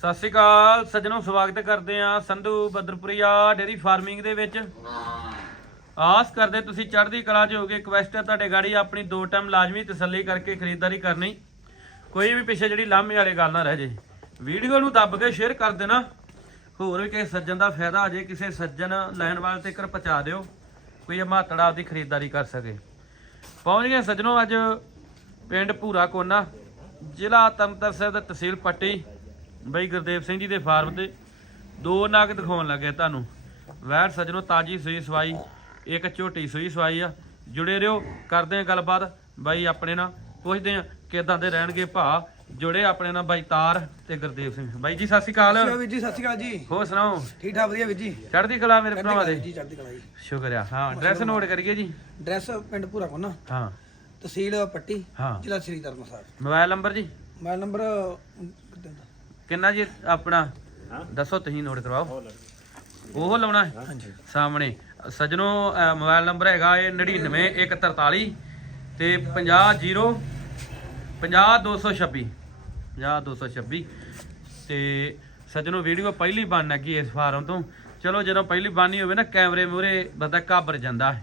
ਸਤਿ ਸ਼੍ਰੀ ਅਕਾਲ, ਸੱਜਣੋ ਸਵਾਗਤ ਕਰਦੇ ਆ ਸੰਧੂ ਬਦਰਪੁਰੀਆ ਡੇਰੀ ਫਾਰਮਿੰਗ ਦੇ ਵਿੱਚ। ਆਸ ਕਰਦੇ ਤੁਸੀਂ ਚੜ੍ਹਦੀ ਕਲਾ 'ਚ ਹੋਗੇ ਰਿਕਵੈਸਟ ਹੈ ਤੁਹਾਡੇ ਗਾੜੀ ਆਪਣੀ ਦੋ ਟਾਈਮ ਲਾਜ਼ਮੀ ਤਸੱਲੀ ਕਰਕੇ ਖਰੀਦਦਾਰੀ ਕਰਨੀ। ਕੋਈ ਵੀ ਪਿੱਛੇ ਜਿਹੜੀ ਲਾਮੇ ਵਾਲੇ ਗੱਲ ਨਾ ਰਹਿ ਜੇ। ਵੀਡੀਓ ਨੂੰ ਦੱਬ ਕੇ ਸ਼ੇਅਰ ਕਰ ਦੇਣਾ। ਹੋਰ ਵੀ ਕਿਸੇ ਸੱਜਣ ਦਾ ਫਾਇਦਾ ਆ ਜੇ, ਕਿਸੇ ਸੱਜਣ ਲੈਣ ਵਾਲੇ ਤੱਕ ਪਹੁੰਚਾ ਦਿਓ। ਕੋਈ ਮਾਤੜਾ ਆਪਦੀ ਖਰੀਦਦਾਰੀ ਕਰ ਸਕੇ। ਪਹੁੰਚ ਗਏ ਸੱਜਣੋ ਅੱਜ ਪਿੰਡ ਭੂਰਾ ਕੋਨਾ, ਜ਼ਿਲ੍ਹਾ ਤੰਤਰ ਸਾਹਿਬ ਦਾ ਤਹਿਸੀਲ ਪੱਟੀ। ਬਈ ਗੁਰਦੇਵ ਸਿੰਘ ਜੀ ਦੇ ਫਾਰਮ ਤੇ ਦੋ ਨਗ ਦਿਖਾਉਣ ਲੱਗੇ ਤੁਹਾਨੂੰ। ਵੈਰ ਸੱਜਣੋ ਤਾਜੀ ਸੂਈ ਸਵਾਈ ਇੱਕ ਝੋਟੀ ਸੂਈ ਸਵਾਈ ਆ। ਜੁੜੇ ਰਹੋ ਕਰਦੇ ਆ ਗੱਲਬਾਤ। ਬਾਈ ਆਪਣੇ ਨਾਲ ਪੁੱਛਦੇ ਆ ਕਿਦਾਂ ਦੇ ਰਹਿਣਗੇ ਭਾ। ਜੁੜੇ ਆਪਣੇ ਨਾਲ ਬਾਈ ਤਾਰ ਤੇ ਗੁਰਦੇਵ ਸਿੰਘ। ਬਾਈ ਜੀ ਸਤਿ ਸ਼੍ਰੀ ਅਕਾਲ। ਵੀਰ ਜੀ ਸਤਿ ਸ਼੍ਰੀ ਅਕਾਲ ਜੀ। ਹੋਰ ਸੁਣਾਓ? ਠੀਕ ਠਾਕ ਵਧੀਆ ਵੀਰ ਜੀ। ਚੜ੍ਹਦੀ ਕਲਾ ਮੇਰੇ ਭਰਾਵਾਂ ਦੇ? ਜੀ ਚੜ੍ਹਦੀ ਕਲਾ ਜੀ। ਸ਼ੁਕਰ ਆ। ਹਾਂ ਐਡਰੈਸ ਨੋਟ ਕਰੀਏ ਜੀ। ਡਰੈਸ ਪਿੰਡ ਭੂਰਾ ਕੋਨਾ। ਹਾਂ। ਤਹਿਸੀਲ ਪੱਟੀ ਜ਼ਿਲ੍ਹਾ ਸ੍ਰੀ ਤਰਨਸਾਰ ਮੋਬਾਈਲ ਨੰਬਰ ਜੀ? ਮੋਬਾਈਲ ਨੰਬਰ ਕਿੰਨਾ ਜੀ ਆਪਣਾ? ਦੱਸੋ ਤੁਸੀਂ ਨੋਟ ਕਰਵਾਓ। ਉਹ ਲਾਉਣਾ ਹੈ? ਹਾਂਜੀ। ਸਾਹਮਣੇ। ਸੱਜਣੋ ਮੋਬਾਈਲ ਨੰਬਰ ਹੈਗਾ ਇਹ 99143 ਤੇ 500 50226 50226 ਤੇ ਸੱਜਣੋ ਵੀਡੀਓ ਪਹਿਲੀ ਬਣ ਲੱਗੀ ਇਸ ਫਾਰਮ ਤੋਂ। ਚਲੋ ਜਦੋਂ ਪਹਿਲੀ ਬਾਨੀ ਹੋਵੇ ਨਾ ਕੈਮਰੇ ਮੂਰੇ ਬੰਦਾ ਘਾਬਰ ਜਾਂਦਾ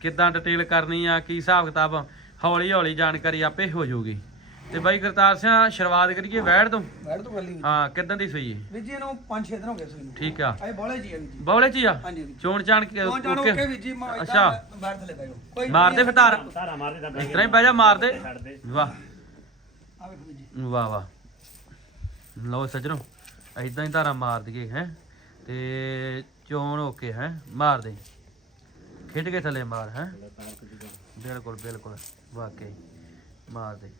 ਕਿੱਦਾਂ ਡਿਟੇਲ ਕਰਨੀ ਆ ਕੀ ਹਿਸਾਬ ਕਿਤਾਬ ਹੌਲੀ ਹੌਲੀ ਜਾਣਕਾਰੀ ਆਪੇ ਹੋ ਜਾਊਗੀ। ਤੇ ਬਾਈ ਕਰਤਾਰ ਸਿੰਘ ਸ਼ੁਰੂਆਤ ਕਰੀਏ ਵੈੜ ਤੋਂ? ਮੈਡ ਤੋਂ ਗੱਲ ਹੀ ਹਾਂ ਕਿੱਦਾਂ ਦੀ ਸੂਈ ਹੈ ਵੀਰ ਜੀ ਇਹਨੂੰ 5-6 ਦਿਨ ਹੋ ਗਏ ਸੂਈ ਨੂੰ। ਠੀਕ ਆ। ਆਏ ਬੋਲੇ ਜੀ ਆ ਵੀਰ ਜੀ। ਬੌਲੇ ਚ ਹੀ ਆ? ਹਾਂਜੀ ਵੀਰ ਜੀ। ਚੋਣ ਚਾਣ ਕੇ ਕੌਣ ਜਾਣੋ ਓਕੇ। ਕਿ ਵੀਰ ਜੀ ਮੈਂ ਅੱਛਾ। ਬਾਹਰ ਥੱਲੇ ਬੈਠੋ ਕੋਈ ਮਾਰ ਦੇ ਫਟਾਰ ਧਾਰਾ। ਮਾਰਦੇ ਦਾ ਇਸ ਤਰ੍ਹਾਂ ਹੀ ਬਹਿ ਜਾ ਮਾਰ ਦੇ। ਵਾਹ। ਆ ਵੇਖੋ ਵੀਰ ਜੀ। ਵਾਹ ਵਾਹ। ਲਓ ਸੱਜਣੋ ਐਦਾਂ ਹੀ ਧਾਰਾ ਮਾਰ ਦਈਏ ਹੈ। ਤੇ ਚੋਣ ਓਕੇ ਹੈ। ਮਾਰ ਦੇ। ਖਿੱਚ ਕੇ ਥੱਲੇ ਮਾਰ ਹੈ। ਬਿਲਕੁਲ ਬਿਲਕੁਲ। ਵਾਕਈ। ਮਾਰ ਦੇ।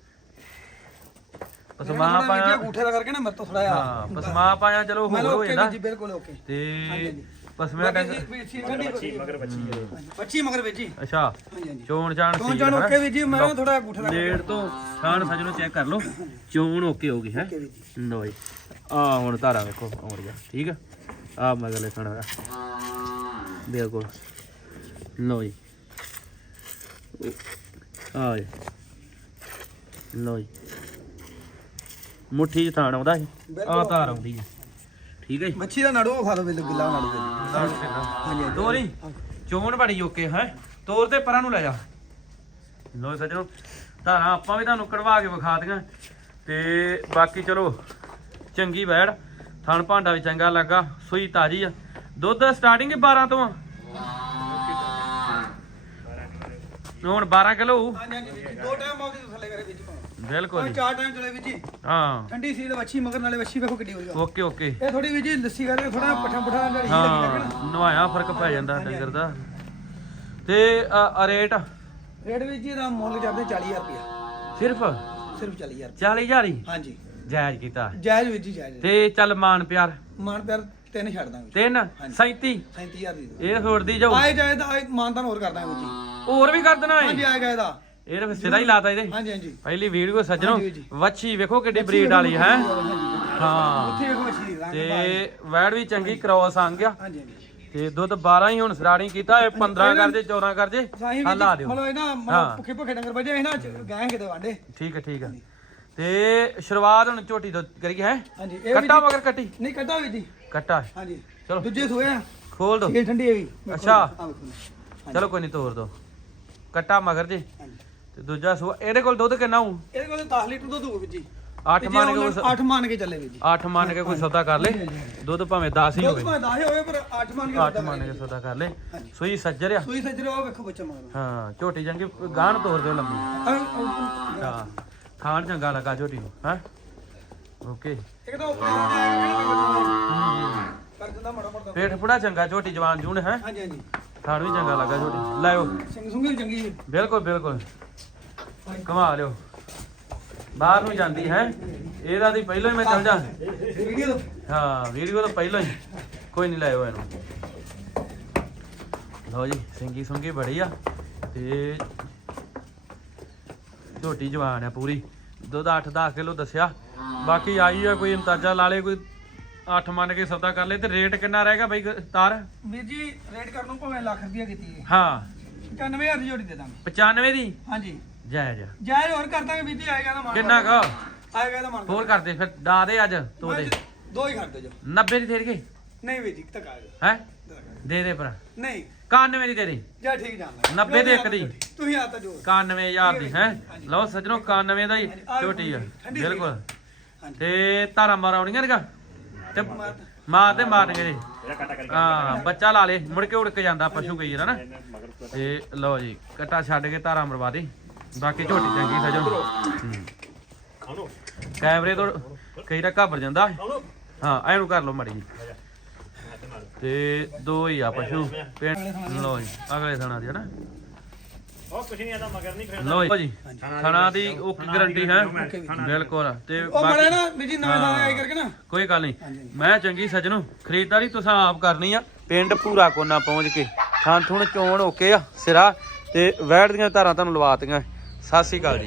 ਪਸਮਾ ਵੀਰ ਜੀ ਪਾਇਆ ਅੰਗੂਠੇ ਦਾ ਕਰਕੇ ਨਾ ਮੇਰੇ ਤੋਂ ਥੋੜਾ ਜਿਹਾ ਹਾਂ ਪਸਮਾ ਪਾਇਆ ਚਲੋ ਮੈਂ ਹੋਰ ਹੋ ਜਾਂਦਾ ਜੀ ਬਿਲਕੁਲ ਓਕੇ। ਤੇ ਜੀ ਠੰਡੀ ਬੱਚੀ ਮਗਰ ਬੱਚੀ ਹੈ ਬੱਚੀ ਮਗਰ ਜੀ। ਅੱਛਾ। ਹਾਂਜੀ ਹਾਂਜੀ। ਚੋਣ ਚਾਣ ਜਾਣੋ ਹੈ। ਓਕੇ ਵੀਰ ਜੀ ਮੈਂ ਥੋੜਾ ਅੰਗੂਠੇ ਦਾ ਨੇੜ ਤੋਂ ਖਾਣ ਸੱਜਣੋ ਚੈੱਕ ਕਰ ਲਓ। ਚੋਣ ਓਕੇ ਹੋ ਗਈ ਹੈ? ਲੋ ਜੀ। ਆ ਹੁਣ ਧਾਰਾ ਵੇਖੋ ਆਉਣ ਗਿਆ। ਠੀਕ ਆ? ਆ ਮਗਲੇ ਖਾਣਾ ਬਿਲਕੁਲ। ਲੋ ਜੀ। ਆ ਜੀ। ਲੋ ਜੀ। ਮੁੱਠੀ 'ਚ ਥਾਣ ਆਉਂਦਾ ਸੀ। ਆ ਧਾਰ ਆਉਂਦੀ ਹੈ ਠੀਕ ਹੈ ਜੀ? ਮੱਛੀ ਦਾ ਨੜੂ ਖਾ ਲਓ ਵੀਰ ਗਿੱਲਾ ਨੜੂ ਜੀ ਹਾਂਜੀ ਤੋਰੀ। ਚੋਣ ਬੜੀ ਓਕੇ ਹੈ? ਤੋਰ ਤੇ ਪਰਾਂ ਨੂੰ ਲੈ ਜਾ। ਲੋ ਸੱਜਣੋ ਧਾਰਾਂ ਆਪਾਂ ਵੀ ਤੁਹਾਨੂੰ ਕਢਵਾ ਕੇ ਵਿਖਾ ਦਿਆਂ। ਤੇ ਬਾਕੀ ਚਲੋ ਚੰਗੀ ਵੈੜ ਥਣ ਭਾਂਡਾ ਵੀ ਚੰਗਾ ਲੱਗਾ ਸੂਈ ਤਾਜੀ ਆ। ਦੁੱਧ ਸਟਾਰਟਿੰਗ 12 ਤੋਂ ਆ? ਹੁਣ 12 ਕਿਲੋ ਦੋ ਟਾਈਮ ਆਉਂਦੀ ਥੱਲੇ ਕਰੇ ਭਾਵੇਂ ਬਿਲਕੁਲ ਜੀ। ਚਾਰ ਟਾਈਮ ਚਲੇ ਵੀਰ ਜੀ। ਹਾਂ। ਠੰਡੀ ਸੀਲ ਵੱਛੀ ਮਗਰ ਨਾਲੇ ਵੱਛੀ ਵੇਖੋ ਕਿੱਡੀ ਹੋਈ ਆ। Okay okay. ਇਹ ਥੋੜੀ ਵੀਰ ਜੀ ਲੱਸੀ ਕਰਕੇ ਥੋੜਾ ਪੱਠਾ ਪੁੱਠਾ ਲੱਗੀ ਹਾਂ ਲੱਗਣਾ ਨਵਾਇਆ ਫ਼ਰਕ ਪੈ ਜਾਂਦਾ ਡੰਗਰ ਦਾ। ਤੇ ਆ ਆ ਰੇਟ? ਰੇਟ ਵੀਰ ਜੀ ਦਾ ਮੁੱਲ ਕਰਦੇ 40000 ਰੁਪਇਆ। ਸਿਰਫ? ਸਿਰਫ 40000 40000 ਹੀ? ਹਾਂਜੀ। ਜਾਇਜ਼ ਕੀਤਾ। ਜਾਇਜ਼ ਵੀਰ ਜੀ ਜਾਇਜ਼। ਤੇ ਚੱਲ ਮਾਨ ਪਿਆਰ। ਮਾਨ ਪਿਆਰ ਤਿੰਨ ਛੱਡ ਦਾਂਗੇ। ਤਿੰਨ? 37 37000 ਦੀ ਇਹ ਛੋੜਦੀ ਜਾਓ ਆਏ ਜਾਏ ਦਾ ਆਏ ਮਾਨਤਾਨ ਹੋਰ ਕਰ ਦਾਂਗੇ ਵੀਰ ਜੀ। ਹੋਰ ਵੀ ਕਰ ਦੇਣਾ ਹਾਂਜੀ ਏ ਆਏ ਗਏ ਦਾ। ਇਹ ਤਾਂ ਸਿਰਾ ਹੀ ਲਾਤਾ ਇਹਦੇ। ਹਾਂਜੀ ਹਾਂਜੀ। ਪਹਿਲੀ ਵੀਡੀਓ ਸੱਜਣੋ। ਹਾਂਜੀ। ਵੱਛੀ ਵੇਖੋ ਕਿੱਡੀ ਬਰੀਡ ਵਾਲੀ ਹੈ। ਹਾਂ। ਉੱਥੇ ਵੇਖੋ ਵੱਛੀ ਦੀ ਰੰਗ ਤੇ ਵੈੜ ਵੀ ਚੰਗੀ ਕ੍ਰੋਸ ਆ ਗਿਆ। ਹਾਂਜੀ ਹਾਂਜੀ। ਤੇ ਦੁੱਧ 12 ਹੀ ਹੁਣ ਸਰਾਣੀ ਕੀਤਾ ਇਹ 15 ਕਰ ਜੇ 14 ਕਰ ਸਾਈ ਹਾਂ ਵੀ ਲਾ ਦਿਓ। ਮਤਲਬ ਇਹ ਨਾ ਹਾਂ। ਮਤਲਬ ਭੁੱਖੇ ਭੁੱਖੇ ਡੰਗਰ ਵਜੇ ਇਹਨਾਂ ਗਏ ਕਿਤੇ ਵਾਂਡੇ ਠੀਕ ਹੈ ਠੀਕ ਹੈ। ਤੇ ਸ਼ੁਰੂਆਤ ਹੁਣ ਝੋਟੀ ਤੋਂ ਕਰੀਏ ਹੈ? ਹਾਂਜੀ ਇਹ ਵੀ ਕੱਟਾ ਮਗਰ ਕੱਟੀ? ਨਹੀਂ ਕੱਢਾ ਵੀ ਜੀ। ਕੱਟਾ। ਹਾਂਜੀ। ਚਲੋ। ਦੂਜੇ ਸੋਏ ਆ। ਖੋਲ ਦੋ। ਇਹ ਠੰਡੀ ਹੈ ਵੀ। ਅੱਛਾ। ਚਲੋ ਕੋਈ ਨਹੀਂ ਤੋੜ ਦੋ। ਕੱਟਾ ਮਗਰ ਜੇ। ਤੇ ਦੂਜਾ ਸੂਆ ਇਹਦੇ ਕੋਲ ਦੁੱਧ ਕਿੰਨਾ ਹੋਊ? ਇਹਦੇ ਕੋਲ 10 ਲੀਟਰ ਦੁੱਧ ਹੋਊ ਵੀਰ ਜੀ। 8 ਮੰਨ ਕੇ ਕੋਈ 8 ਮੰਨ ਕੇ ਚੱਲੇ ਵੀਰ ਜੀ। 8 ਮੰਨ ਕੇ ਕੋਈ ਸੌਦਾ ਕਰ ਲੇ। ਦੁੱਧ ਭਾਵੇਂ 10 ਹੀ ਦੁੱਧ ਹੋਵੇ। ਭਾਵੇਂ 10 ਹੋਵੇ ਪਰ 8 ਮੰਨ ਕੇ 8 ਮੰਨ ਕੇ ਸੌਦਾ ਕਰ ਲੇ। ਸੂਈ ਸੱਜਰ ਆ? ਸੂਈ ਸੱਜਰੇ ਉਹ ਵੇਖੋ ਬੱਚਾ ਮਗਰ ਹਾਂ ਝੋਟੀ ਚੰਗੀ ਗਾਣ ਤੋੜ ਦਿਓ ਹਾਂ ਖਾਣ ਚੰਗਾ ਲੱਗਾ ਝੋਟੀ ਨੂੰ ਹਾਂ? ਓਕੇ। ਇੱਕ ਤਾਂ ਕਰ ਦਿੰਦਾ ਮੜਾ ਮੜਾ ਪੇਟ ਪੁੜਾ ਚੰਗਾ ਝੋਟੀ ਜਵਾਨ ਜੂਣ ਹੈ? ਹਾਂਜੀ ਹਾਂਜੀ। ਖਾਣ ਵੀ ਚੰਗਾ ਲੱਗਾ ਝੋਟੀ ਲਾਇਓ। ਸਿੰਘ ਸੁੰਗੀ ਚੰਗੀ ਬਿਲਕੁਲ ਬਿਲਕੁਲ। ਕਮਾ ਲਿਓ। ਬਾਹਰ ਨੂੰ ਜਾਂਦੀ ਹੈ। ਇਹਦਾ ਦੀ ਪਹਿਲਾਂ ਹੀ ਮੈਂ ਚੱਲ ਜਾ। ਵੀਡੀਓ ਹਾਂ ਵੀਡੀਓ ਤਾਂ ਪਹਿਲਾਂ ਹੀ। ਕੋਈ ਨਹੀਂ ਲਾਇਓ ਇਹਨੂੰ। ਲਓ ਜੀ ਸਿੰਗੀ ਸੁੰਗੀ ਬੜੀ ਆ। ਤੇ ਝੋਟੀ ਜਵਾਨ ਆ ਪੂਰੀ। ਦੁੱਧ 8-10 ਕਿਲੋ ਦੱਸਿਆ। ਬਾਕੀ ਆਈ ਆ ਕੋਈ ਅੰਦਾਜ਼ਾ ਲਾ ਲੇ ਕੋਈ 8 ਮੰਨ ਕੇ ਸੌਦਾ ਕਰ ਲੇ ਤੇ ਰੇਟ ਕਿੰਨਾ ਰਹੇਗਾ ਬਈ ਤਾਰ? ਵੀਰ ਜੀ ਰੇਟ ਕਰਨ ਨੂੰ ਭਾਵੇਂ ਲੱਖ ਰੁਪਇਆ ਕੀਤੀ ਹੈ। ਹਾਂ। 95000 ਦੀ ਜੋੜੀ ਦੇ ਦਾਂਗੇ। 95 ਦੀ? ਹਾਂਜੀ। ਜਾਇਜ਼ ਜਾਇਜ਼ ਹੋਰ ਕਰ ਦਾਂਗੇ ਜੀ ਆਏਗਾ ਤਾਂ ਮਾਨ ਕਿੰਨਾ ਕਾ? ਆਏਗਾ ਤਾਂ ਮਾਨ ਹੋਰ ਕਰਦੇ ਫਿਰ ਡਾ ਦੇ ਅੱਜ ਤੋਦੇ ਦੋ। ਹੀ ਕਰਦੇ ਜੋ। 90 ਦੀ ਦੇ ਕੇ? ਨਹੀਂ ਵੀ ਜੀ ਤੱਕ ਆ ਜਾ ਹੈ? ਦੇ ਦੇ ਪਰ ਨਹੀਂ। 91 ਦੀ ਦੇ ਦੇ ਜਾ ਠੀਕ ਜਾਂਦਾ 90 ਦੇ ਇੱਕ ਦੀ। ਤੁਸੀਂ ਆ ਤਾਂ ਜੋ। 91000 ਦੀ ਹੈ? ਲਓ ਸੱਜਣੋ 91 ਦਾ ਹੀ ਝੋਟੀ ਆ। ਬਿਲਕੁਲ। ਤੇ ਧਾਰਾ ਮਾਰਾਉਣੀਆਂ ਨੇਗਾ ਤੇ ਮਾਰ ਤੇ। ਮਾਰਨਗੇ ਜੀ। ਹਾਂ ਬੱਚਾ ਲਾ ਲੇ। ਮੁੜ ਕੇ ਉੜ ਕੇ ਜਾਂਦਾ ਪਸ਼ੂ ਕਈ ਨਾ ਤੇ ਲਓ ਜੀ ਕਟਾ ਛੱਡ ਕੇ ਧਾਰਾ ਮਰਵਾ ਦੇ। ਬਾਕੀ ਝੋਟੀ ਚੰਗੀ ਸੱਜਣੋ। ਕੈਮਰੇ ਤੋਂ ਕਈ ਦਾ ਘਾਬਰ ਜਾਂਦਾ। ਹਾਂ ਐਨੂੰ ਕਰ ਲਓ ਮੜੀ ਜੀ। ਤੇ ਦੋ ਹੀ ਆ ਪਸ਼ੂ। ਪਿੰਡ ਲਓ ਜੀ ਅਗਲੇ ਥਾਣਾ ਦੀ ਹਨਾ? ਉਹ ਕੁਛ ਨਹੀਂ ਆਦਾ ਮਗਰ ਨਹੀਂ ਲਓ ਜੀ ਥਾਣਾ ਦੀ ਉਹ ਗਾਰੰਟੀ ਹੈ। ਬਿਲਕੁਲ। ਤੇ ਉਹ ਮੜਾ ਬਾਕੀ ਨਾ ਵੀ ਜੀ ਨਵੇਂ ਨਵੇਂ ਆਈ ਕਰਕੇ ਨਾ। ਕੋਈ ਗੱਲ ਨਹੀਂ। ਮੈਂ ਚੰਗੀ ਸੱਜਣੋ ਖਰੀਦਦਾਰੀ ਤੁਸੀਂ ਆਪ ਕਰਨੀ ਆ। ਪਿੰਡ ਪੂਰਾ ਕੋਨਾ ਪਹੁੰਚ ਕੇ। ਥਾਂ ਥੁਣ ਚੋਣ ਓਕੇ ਆ ਸਿਰਾ। ਤੇ ਵੈੜ ਦੀਆਂ ਧਾਰਾਂ ਤੁਹਾਨੂੰ ਲਵਾਤੀਆਂ ਸਤਿ ਸ਼੍ਰੀ ਅਕਾਲ ਜੀ।